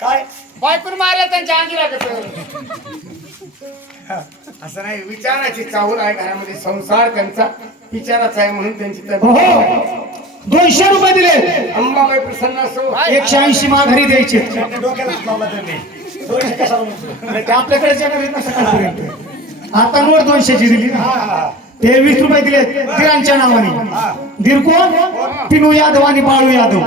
काय बायकून मारलं त्यांच्या अंगीला कसं असं नाही, विचाराची चाहूल आहे घरामध्ये, संसार त्यांचा विचाराचा आहे म्हणून त्यांची हो 200 रुपये दिले. अंबाबाई प्रसन्न असो. 180 माघारी द्यायचे. डोक्यालाच लावला त्यांनी 200 कशाला म्हणतो? ते आपल्याकडे आता नोट 200 ची दिली ना. ते 20 रुपये दिले दिरांच्या नावाने. दीर कोण? पिनू यादव आणि बाळू यादव.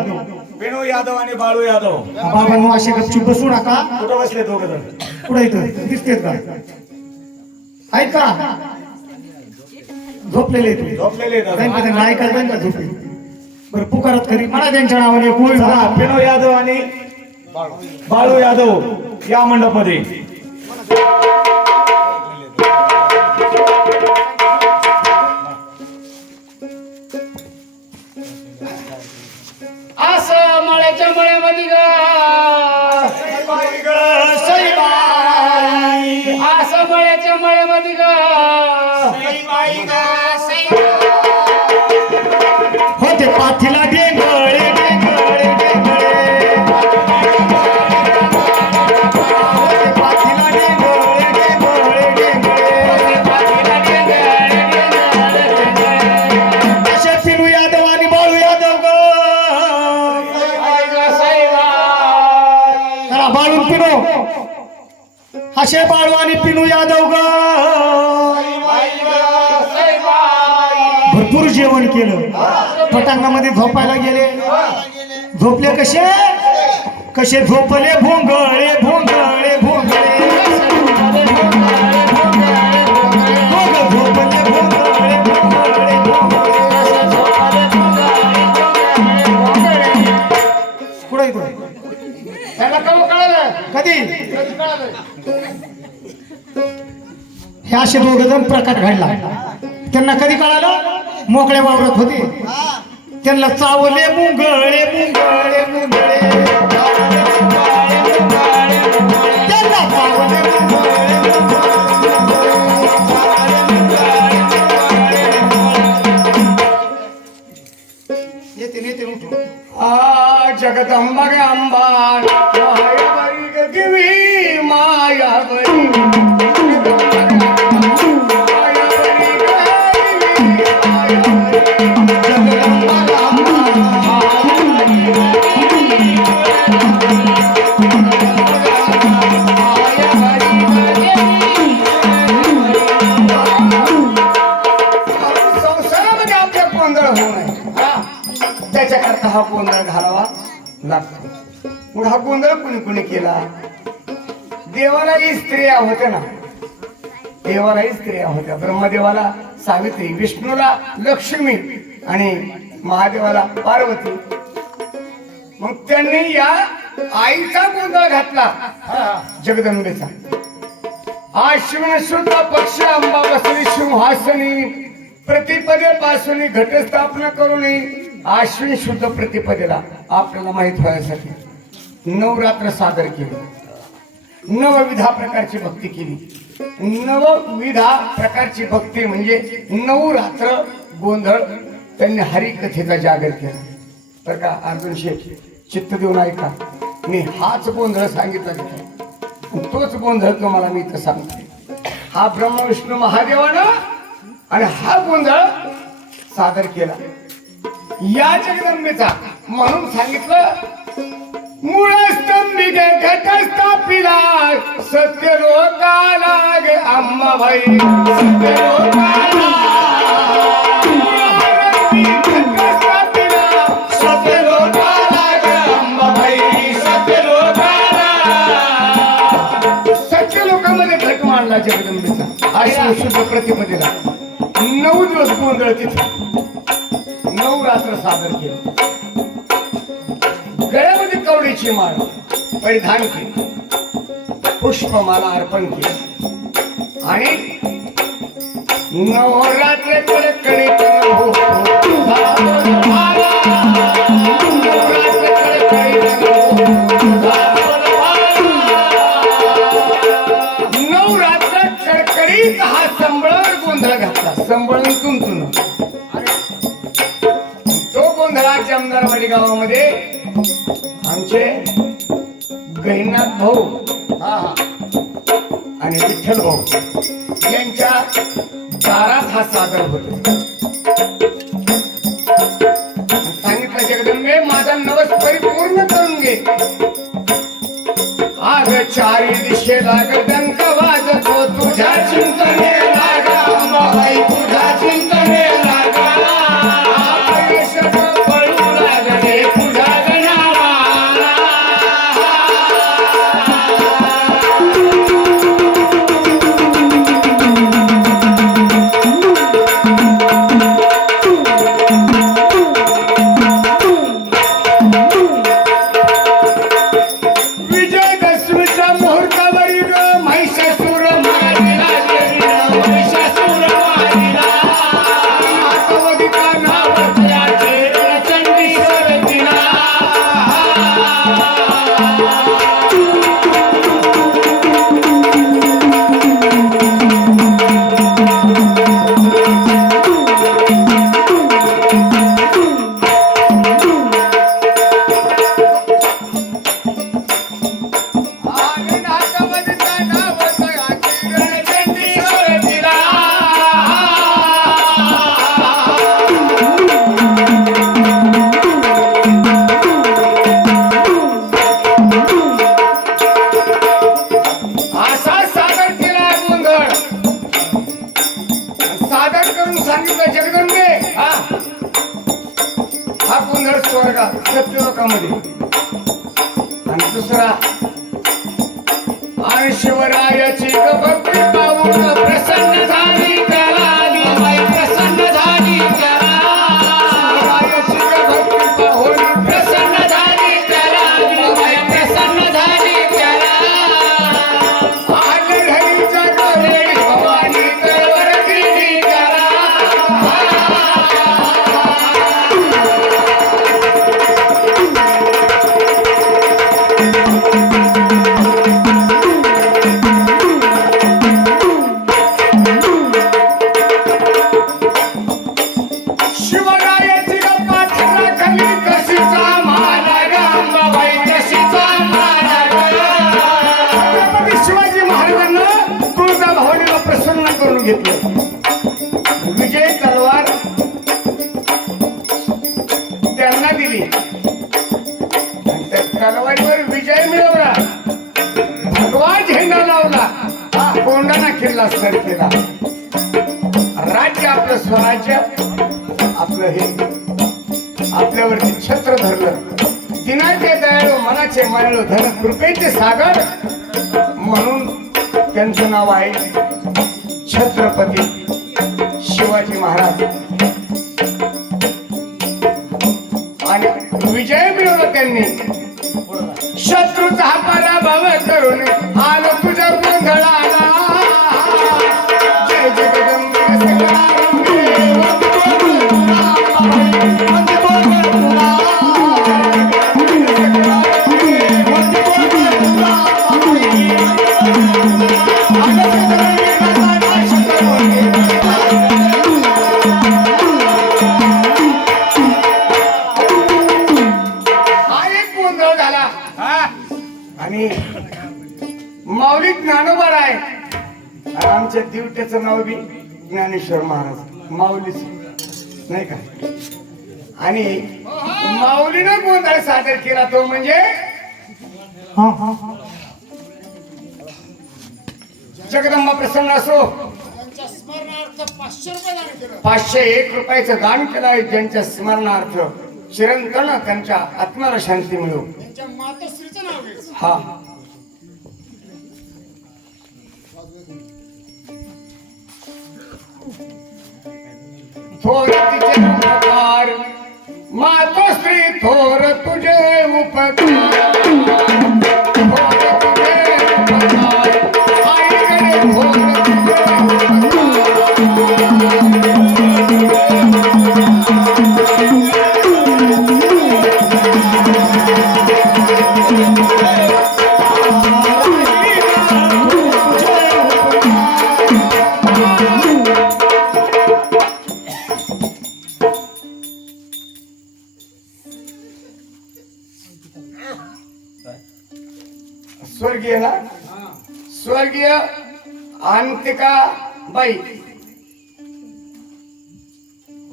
वेणू यादव आणि बाळू यादव. बाबा असे गपचूप बसू नका. कुठं बसले दोघ जण? पुढे इथं दिसतेत का? ऐका झोपलेले तुम्ही झोपलेले नाही का झोपले. बरं पुकारत खरी मला त्यांच्या नावाने कोण झाला. वेणू यादव आणि बाळू यादव या मंडपमध्ये. असं मळ्याच्या मळ्यामध्ये ग असं मळ्याच्या मळ्यामध्ये ग होते पाठीला डेंगळे डेंगळे डेंगळे. होते पाठीला डेंगळे डेंगळे डेंगळे. असे पिनू यादव आणि बाळू यादव ग. जरा बाळू पिनू असे बाळू आणि पिनू यादव ग. भरपूर जेवण केलं. पटांगणामध्ये झोपायला गेले. झोपले कसे कसे झोपले भोंगळे भोंगळे भोंगळे. झोपले भोंगळे भोंगळे भोंगळे. कुठं इथं त्याला कमी कळलं कधी कधी कळलं हे असे दोघ जण प्रकट घडला. त्यांना कधी कळालं? मोकळे वावरत होते. त्यांना चावले मुंगळे मुंगळे मुंगळे. त्यांना चावले मुंगळे येते नेते उठून आ जगदंबा ग अंबा मायावरी ग देवी मायावरी. संसारामध्ये आपल्या गोंधळ होऊ नये त्याच्याकरता हा गोंधळ घालावा लागतो. मग हा गोंधळ कुणी कुणी केला? देवालाही स्त्रिया होत्या ना, देवालाही स्त्रिया होत्या. ब्रह्मदेवाला सावित्री, विष्णूला लक्ष्मी आणि महादेवाला पार्वती. मग त्यांनी या आईचा गोंधळ घातला जगदंबेचा. आश्विन शुद्ध पक्ष अंबा बसली सिंहासनी प्रतिपदेपासून घटस्थापना करून आश्विन शुद्ध प्रतिपदेला आपल्याला माहित व्हायसाठी नवरात्र सादर केले. नवविधा प्रकारची भक्ती केली. नवविधा प्रकारची भक्ती म्हणजे 9 रात्र गोंधळ त्यांनी हरिकथेचा जागर केला. तर का अर्जुन शेठ चित्त देऊन ऐका, मी हाच गोंधळ सांगितला तिथे. तोच गोंधळ तुम्हाला मी इथं सांगते. हा ब्रह्म विष्णू महादेवानं आणि हा गोंधळ सादर केला या जगदंबेचा. म्हणून सांगितलं मूळस्तंभी घटस्थापिला सत्य लोकाला ग अंबाबाई सत्य लोकाला. सत्य लोकाला ग अंबाबाई सत्य लोकाला. सत्य लोकांमध्ये घट मांडला जगदंबेचा आश्विन शुद्ध प्रतिपदेला. 9 दिवस गोंधळ तिथे 9 रात्र सादर केलं. गळ्यामध्ये कवडीची माळ परिधान केली, पुष्पमाला अर्पण केली आणि नवरात्र कडकडे नवरात्र कडकडीत हा संबळावर गोंधळ घातला. संबळून तुंतुन तो गोंधळाच्या आमदारवाडी गावामध्ये आमचे गहिनाथ भाऊ हा हा आणि विठ्ठल भाऊ यांच्या दारात हा सादर होतो. सांगितलं जगदंबे माझा नवस परिपूर्ण करून घे. आज चारी दिशेला डंक वाजतो तुझ्या चिंतने लागा अंबाबाई तुझ्या चिंतने लागा. अपयश पळू लागले तुझ्या गणाला. विजयदशमीच्या मुहूर्तावरील महिषासूर मारिला गेला. महिषासूर मारिला. आत्मवदिता नावाचे रणचंडीश्वर दिला. आणि नाटवदिता नावाचे रणचंडीश्वर दिला. असा सादर केला गोंधळ. सादर करून सांगितलं जगदंबे हा गोंधळ स्वर्गात सत्यलोकामध्ये. आणि दुसरा आणि शिवरायाची भक्ती पाहून प्रसन्न झाली कराली. बाई प्रसन्न झाली कराली. शिवरायाची भक्ती पाहून प्रसन्न झाली कराली. बाई प्रसन्न झाली कराली. आढळीच्या गौरी भवानी तळवर गेली कराली. शिवरायाची पाठ राखली कशीचा माला ग अंबाबाई कशीचा माला ग. छत्रपती शिवाजी महाराजांना तुळजा भवानीला प्रसन्न करून घेतलं. विजय तलवार त्यांना दिली आणि त्या तलवारीवर विजय मिळवला. भगवा झेंडा लावला. कोंडाणा किल्ला सर केला. राज्य आपलं स्वराज्य आपलं हे आपल्यावरती छत्र धरलं. दिनाचे दयाळू मनाचे मानलो धन कृपेचे सागर म्हणून त्यांचं नाव आहे छत्रपती शिवाजी महाराज. आणि विजय मिळवला त्यांनी. शत्रूचा पराभव करून आलो तुझ्या गोंधळाला. जय जगदंबे सगळांबे. हा एक गोंधळ झाला. आणि माऊली ज्ञानोबा आहे. आणि आमच्या दिवट्याचं नाव बी ज्ञानेश्वर महाराज माऊलीच नाही का. आणि माऊलीनं गोंधळ सादर केला तो म्हणजे हा हा हा. जगदंबा प्रसन्न असो. त्यांच्या स्मरणार्थ 500 रुपये दान केलं. 501 रुपयाचं दान केलं आहे. ज्यांच्या स्मरणार्थ चिरंतन त्यांच्या आत्म्याला शांती मिळो. त्यांच्या मातोश्रीचं नाव घ्यायचं. हा थोर तिचे उपकार मातोश्री थोर तुझे उपकार. थोर तुझे उपकार आईकडे थोर स्वर्गीय ना स्वर्गीय अंतिका बाई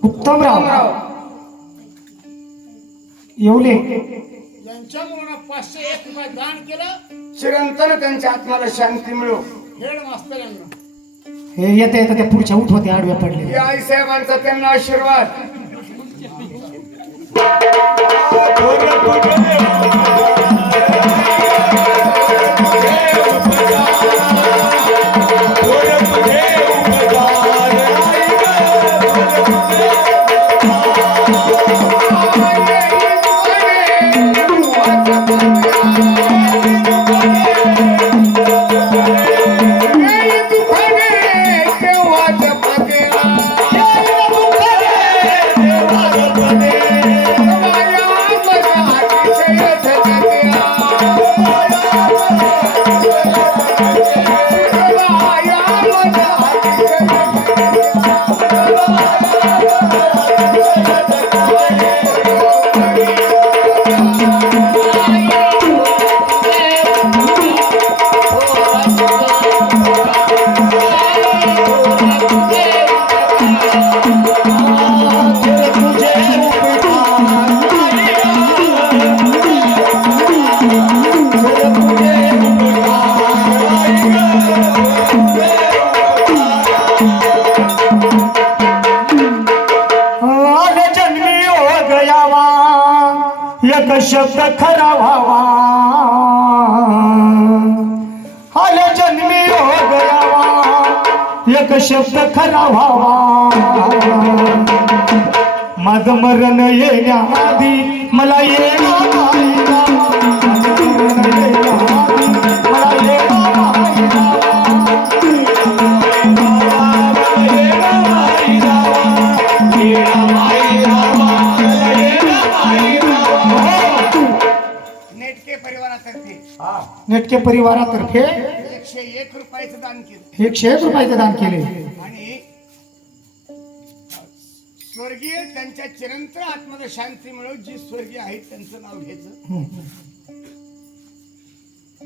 उत्तमराव येवले यांच्या मुलांना 501 रुपये दान केलं चिरंतन त्यांच्या आत्म्याला शांती मिळो. हेड मास्तर यांना हे येता येता त्या पुढच्या उठ होते आडव्या पडले या आईसाहेबांचा त्यांना आशीर्वाद. एक शब्द खरा व्हावा आले जन्मी हो गयावा एक शब्द खरा व्हावा माझ मरण येण्याआधी मला नेटके परिवारातर्फे 101 रुपयाचं दान केलं 101 रुपयाचे दान केले आणि स्वर्गीय त्यांच्या चिरंतन आत्म्याला शांती मिळो. जी स्वर्गीय आहेत त्यांचं नाव घ्यायचं.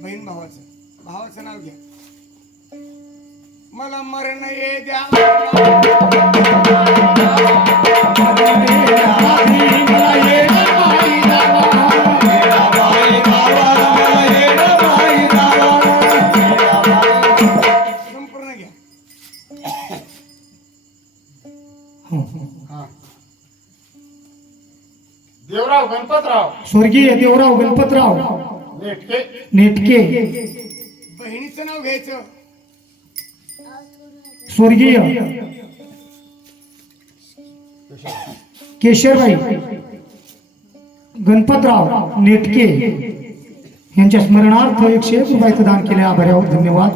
बहीण भावाचं नाव घ्या. मला मरण ये द्या संपूर्ण घ्या. देवराव गणपतराव स्वर्गीय देवराव गणपतराव नेटके नेटके बहिणीचं नाव घ्यायचं. स्वर्गीय केशरबाई गणपतराव नेटके यांच्या स्मरणार्थ 101 रुपयाचं दान केले. आभारी आहोत. धन्यवाद.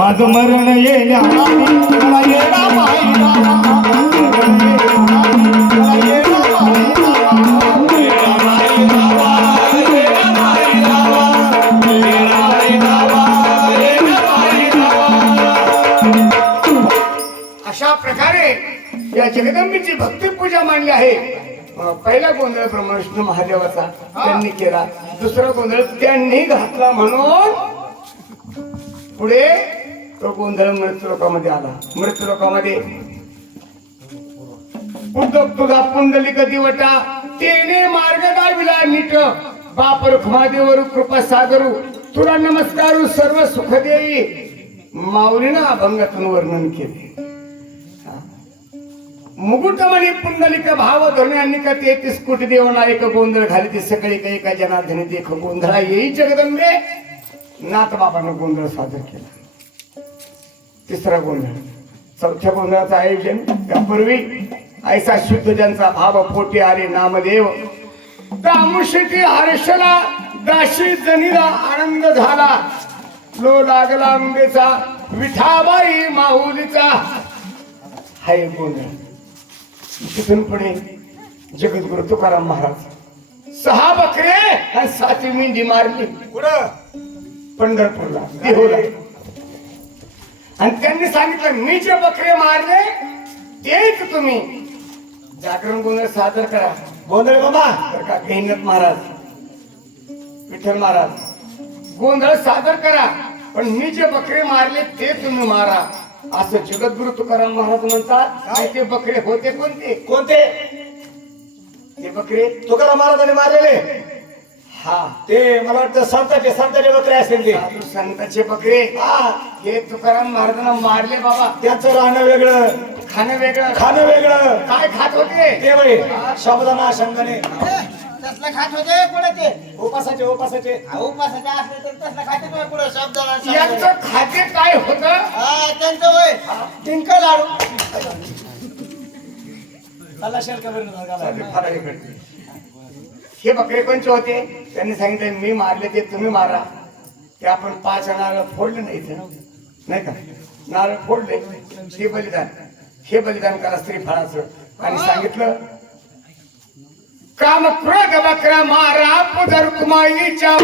माझ मरण येण्या मला येणा अशा प्रकारे या जगदंबेची भक्ती पूजा मांडली आहे. पहिला गोंधळ ब्रह्मविष्णू महादेवाचा त्यांनी केला. दुसरा गोंधळ त्यांनी घातला म्हणून पुढे तो गोंधळ मृत्यूलोकामध्ये आला. मृत्यूलोकामध्ये उद्धव तुझा पुंडलिक दिवटा तेने मार्ग दाविला नीट बाप रुक्मादेवर कृपा सागरू तुला नमस्कार सर्व सुख देई माऊलीनं अभंगातून वर्णन केले. मुकुटमणी पुंडलिक भाव धरणे अनिका 33 कोटी देवाना एक गोंधळ घाली ते सगळे एका जनार्दनी देख गोंधळा येई जगदंबे. नाथ बाबांना गोंधळ सादर केला. तिसरा गोंधळ. चौथ्या गोंधळाचं आयोजन त्यापूर्वी ऐसा शुद्ध ज्यांचा भाव पोटी आले नामदेव दामुशेटी हर्षला दाशी जनीला आनंद झाला. लो लागला अंबेचा विठाबाई माऊलीचा. हाय गोंधळ. तिथून पुढे जगद्गुरु तुकाराम महाराज 6 बकरे आणि 7 मेंढी मारली. कुठं पंढरपूरला देहूला. आणि त्यांनी सांगितलं मी जे बकरे मारले तेच तुम्ही जागरण गोंधळ सादर करा. गोंधळ बाबा तर का गहिनीनाथ महाराज विठ्ठल महाराज गोंधळ सादर करा पण मी जे बकरे मारले ते तुम्ही मारा असं जगद्गुरु तुकाराम महाराज म्हणतात. आणि ते बकरे होते कोणते? कोणते? ते बकरे तुकाराम महाराजांनी मारलेले. हा ते मला वाटतं संताचे बकरे असतील ते. साधू संतांचे बकरे. हा हे तुकाराम महाराजांना मारले बाबा. त्यांचं राहणं वेगळं, खाणं वेगळं. खाणं वेगळं. काय खात होते ते बाई शब्दाना शंकाने तसलं खात होते कुठे ते उपासाचे उपासाचे असले तर तसलं खाते नाही कुठं शब्दाला यांचं खाद्य काय होत? हा त्यांचं होय डिंक लाडू. हे बकरे कोणचे होते? त्यांनी सांगितलं मी मारले ते तुम्ही मारा. ते आपण 5 नारळ फोडले नाही इथे नाही का? नारळ फोडले हे बलिदान. हे बलिदान करा श्रीफळाचं. आणि सांगितलं काम क्रोध बकरा मारा पुदर कुमाईच्या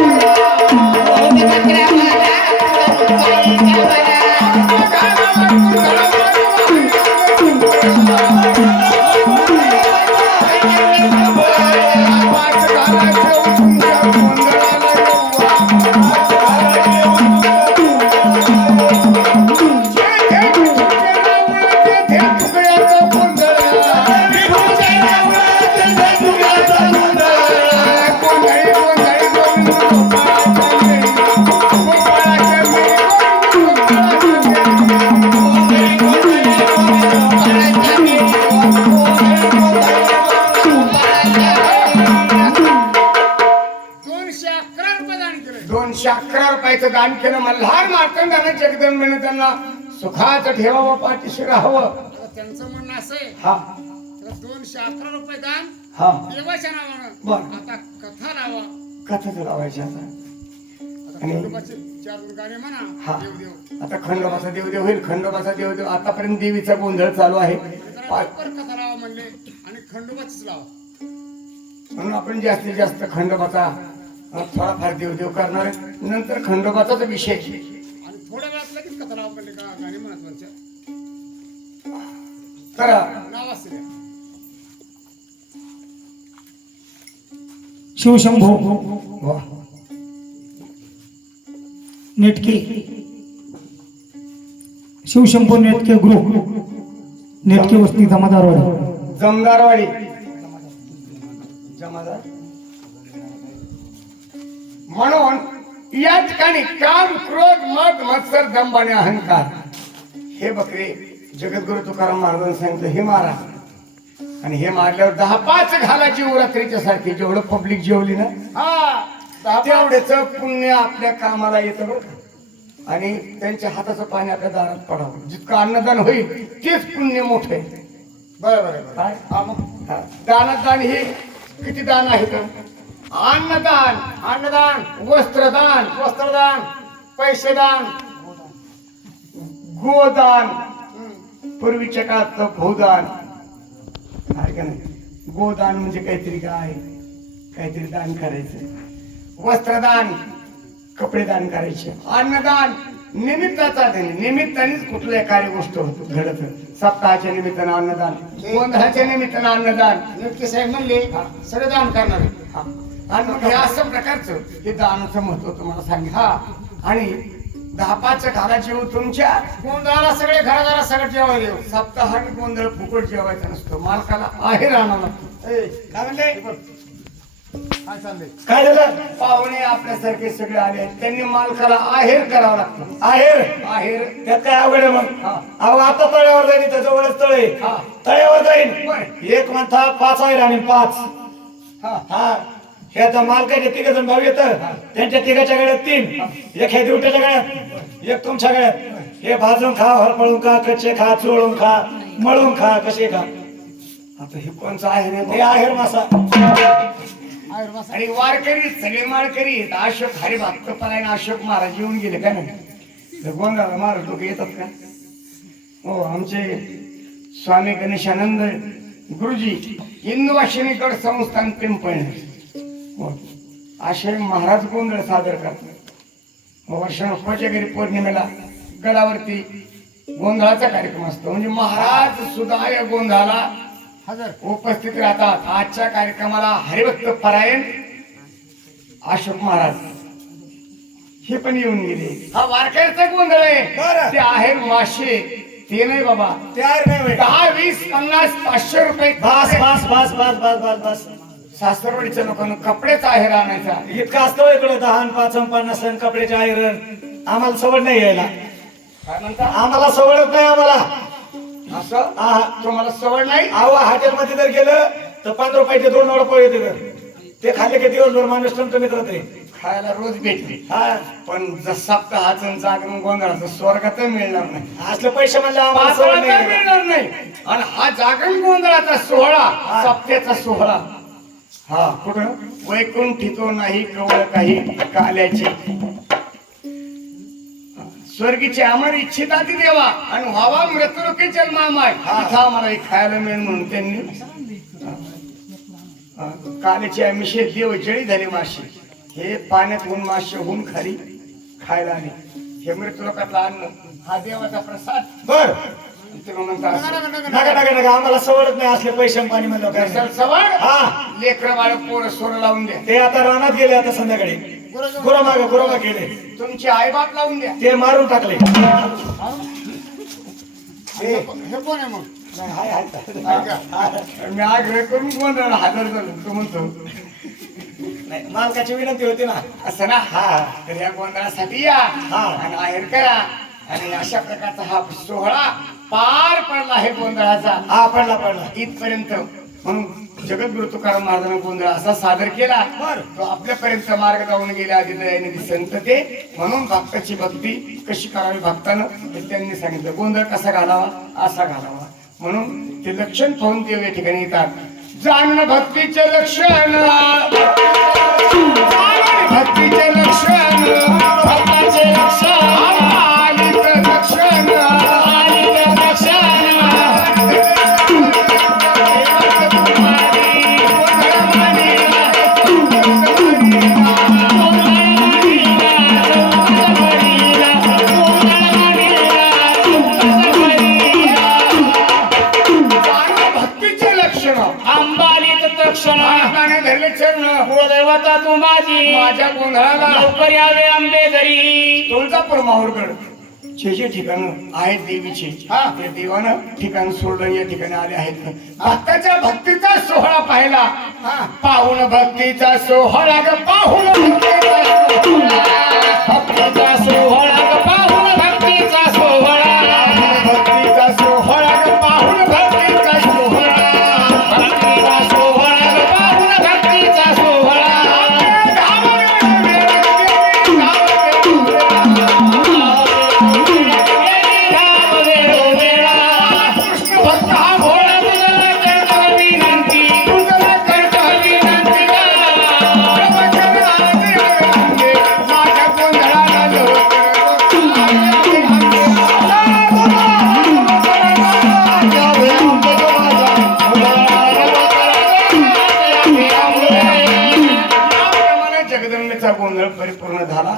₹211 दान केलं. मल्हार मार्तंडानं जगदंबेनं त्यांना सुखाचं ठेवावं पाठीशी राहावं. आता त्यांचं म्हणणं असं आहे हा तर ₹211 दान हा देवाच्या नावानं. बरं. आता कथा लावा. कथाच लावायची आता. आता आणि- खंडोबाचे 4 गाणे हा म्हणा. देव आता खंडोबाचा देवदेव होईल. खंडोबाचा देवदेव आतापर्यंत देवीचा गोंधळ चालू आहे. जरा लवकर कथा लावा म्हणले आणि खंडोबाचीच लावा. म्हणून आपण जास्तीत जास्त खंडोबाचा थोडाफार देवदेव करणार आहे. नंतर खंडोबाचाच विषय. आणि थोड्या वेळात लगेच कथा लावा म्हणले का गाणे म्हणत वरच्या तर नाव असते शिवशंभो वा. नेटके शिवशंभो नेटके ग्रुप नेटके वस्ती जमादारवाडी जमदारवाडी जमादार. म्हणून या ठिकाणी काम क्रोध मद मत्सर दंभ आणि अहंकार हे बकरे जगद्गुरु तुकाराम महाराजांनी सांगितलं हे मारा. आणि हे मारल्यावर 10-5 घालाची रात्रीच्या सारखी जेवढं पब्लिक जेवली ना हा तेवढेच पुण्य आपल्या कामाला येतं बरं का. आणि त्यांच्या हाताचं पाणी आपल्या दारात पडावं. जितकं अन्नदान होईल तेच पुण्य मोठं आहे. बरोबर काय हा मग हा. दानदान हे किती दान आहेत? अन्नदान, अन्नदान वस्त्रदान, वस्त्रदान पैसेदान गोदान, पूर्वीच्या काळात भूदान आहे का नाही? गोदान म्हणजे काहीतरी काय काहीतरी दान करायचं. वस्त्रदान कपडे दान करायचे. अन्नदान निमित्ताचा देणे. निमित्तानेच कुठल्या कार्य गोष्ट होत घडत. सप्ताहाच्या निमित्तानं अन्नदान, गोंधळाच्या निमित्तानं अन्नदान. नेटके साहेब म्हणले सगळं दान करणार आहे. हा. आणि मग हे असं प्रकारचं हे दानाचं महत्व तुम्हाला सांगितलं. हा. आणि 10-5 घालाची तुमच्या गोंधळाला सगळे घरादारा सगळं जेवायला येऊ. सप्ताहात गोंधळ फुकट जेवायचा नसतो. मालकाला आहे राहणार लागतो. काय म्हणले काय चाललंय काय झालं पाहुणे आपल्यासारखे सगळे आले त्यांनी मालकाला आहेर करावा लागतो. आहेर आहेर त्यात काय अवघड आहे मग हा. अहो आता तळ्यावर जाईन इथं जवळच तळे हा. तळ्यावर जाईन बरं. एक म्हणता 5 आहेर आणि 5 हा हा ह्याचा मालकाचे 3 जण भाऊ येत त्यांच्या 3घाच्या गळ्यात 3 एक ह्या दिवट्याच्या गळ्यात एक तुमच्या गळ्यात हे भाजून खा हरपळून खा कच्चे खा चोळून खा मळून खा कसे खा आता हे कोणचं आहेर हे आहे? आहेर मासा आहेर बसा. आणि वारकरी सगळे माळकरी आहेत. अशोक हरिभक्त परायण अशोक महाराज येऊन गेले का नाही गोंधळाला महाराज लोक येतात का? हो आमचे स्वामी गणेशानंद गुरुजी हिंदवाशिनी गड संस्थान पिंपळणे हो असे महाराज गोंधळ सादर करतात. वर्षानुकोच्या घरी पौर्णिमेला गडावरती गोंधळाचा कार्यक्रम असतो म्हणजे महाराज सुद्धा या गोंधळाला हजर उपस्थित राहतात. आजच्या कार्यक्रमाला हरिभक्त परायण अशोक महाराज हे पण येऊन गेले. हा वारकऱ्याचा गोंधळ आहे. बरं. ते आहे मासे ते नाही बाबा. ते आहेर नाही होय. 10, 20, 50, 500 रुपये बस बस बस बस बस बस बस सासरवाडीच्या लोकांना कपड्याचा आहेर आणायचा. इतकं असतं इकडे 10 5 50 कपड्याचे आहेर आम्हाला सवड नाही यायला काय म्हणता आम्हाला सवडच नाही आम्हाला असं हा. तुम्हाला सवड नाही? अहो हॉटेलमध्ये जर गेलं तर 15 रुपयाचे 2 वडापाव येते तर ते खाल्ले की दिवसभर माणूस टमटमीत राहते खायला रोज भेटली हा पण सप्ताहाचं जागरण गोंधळाचं स्वर्गात मिळणार नाही. असले पैसे म्हणजे आम्हाला सवड पाचोळ्याचा नाही मिळणार नाही. आणि हा जागरण गोंधळाचा सोहळा सप्त्याचा सोहळा हा कुठं वैकुंठितो नाही कवळ काही काल्याची स्वर्गीचे आमर इच्छिता ती देवा आणि व्हावा मृत्यूलोकी जन्मामाय इथं आम्हाला हे खायला मिळेल म्हणून त्यांनी काल्याची आमिषे देव जळी झाली माशी हे पाण्यात होऊन मासे होऊन खाली खायला आले. हे मृत्यूलोकातला अन्न हा देवाचा प्रसाद. बर तुम्ही म्हणता नका नका नका आम्हाला सवडच नाही असले पैसे आणि पाणी म्हणलं काय नाही. सवड हा लेकर बाळ पोरं सोर लावून द्या. ते आता रानात गेले आता संध्याकाळी गुरामाग गेले तुमचे आई बाप लावून द्या. ते मारून टाकले हे कोण आहे मग नाही, हाय, हाय. मी आग्रह करून गोंधळ हजर झालो. तो म्हणतो नाही, मालकाची विनंती होती ना असं ना हा. तर या गोंधळासाठी या आणि आहेर करा आणि अशा प्रकारचा हा सोहळा पार पडला आहे गोंधळाचा हा पडला पडला इथपर्यंत. म्हणून जगद्गुरु तुकाराम महाराजांना गोंधळ असा सादर केला तो आपल्यापर्यंत मार्ग जाऊन गेल्या आधी संत ते म्हणून भक्ताची भक्ती कशी करावी भक्तानं हे त्यांनी सांगितलं. गोंधळ कसा घालावा असा घालावा म्हणून ते लक्षण पाहून देव या ठिकाणी येतात. जाणणं भक्तीचे लक्षण भक्तीचे लक्षण भक्ताचे लक्षण आलीचं लक्षण आलीचं लक्षण देवता तू माझी माझ्या गोंधळाला लवकर यावे आंबे घरी. तुळजापूर माहूरगड जे ठिकाणं आहेत देवीचे त्या देवानं ठिकाण सोडलं या ठिकाणी आले आहेत. भक्ताच्या भक्तीचा सोहळा पाहिला पाहून भक्तीचा सोहळा ग पाहून भक्तीचा सोहळा ग पाहून भक्तीचा सोहळा भक्तीचा सोहळा ग पाहून भक्तीचा सोहळा भक्तीचा सोहळा ग पाहून भक्तीचा सोहळा कृष्ण भक्त हा भोळा तुझला करतो विनंती तुझला करतो विनंती माझ्या गोंधळाला जगदंबेचा गोंधळ परिपूर्ण झाला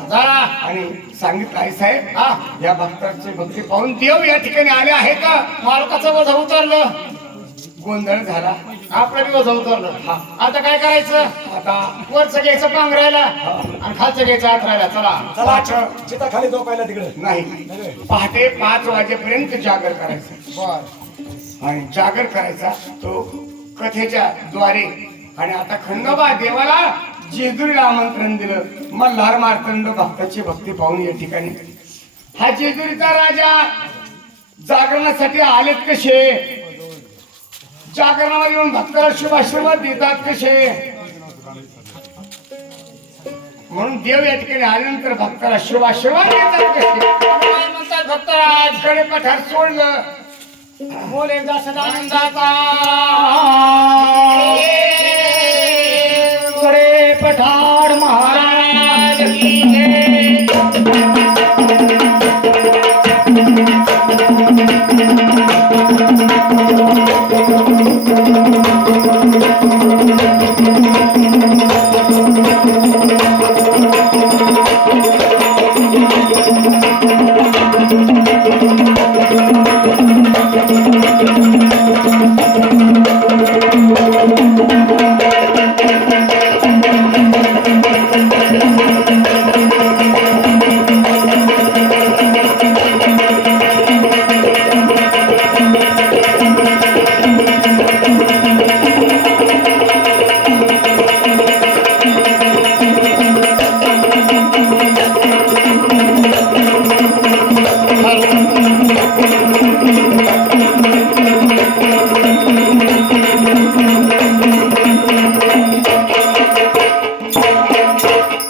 आणि सांगितलं आहे साहेब या भक्ताची भक्ती पाहून देव या ठिकाणी आले आहे का. मालकाचं वजन उतरलं गोंधळ झाला आपलं बी वजन उतरलं. आता काय करायचं आता वरचं घ्यायचं पांघरायला आणि खालचं घ्यायचं आतरायला. चला चला चिता खाली झोपायला तिकडे नाही पहाटे 5 वाजेपर्यंत जागर करायचं आणि जागर करायचा तो कथेच्या द्वारे. आणि आता खंडोबा देवाला जेजुरीला आमंत्रण दिलं. मल्हार मार्तंड भक्ताची भक्ती पाहून या ठिकाणी हा जेजुरीचा राजा जागरणासाठी आलेत कसे, जागरणावर येऊन भक्ताला शुभाशीर्वाद देतात कसे, म्हणून देव या ठिकाणी आल्यानंतर भक्ताला शुभाशीर्वाद देतात कसे. काय म्हणतात भक्तराज कडे पठार सोडलं. बोल एकदा सदानंदाचा कडे पठार महाराज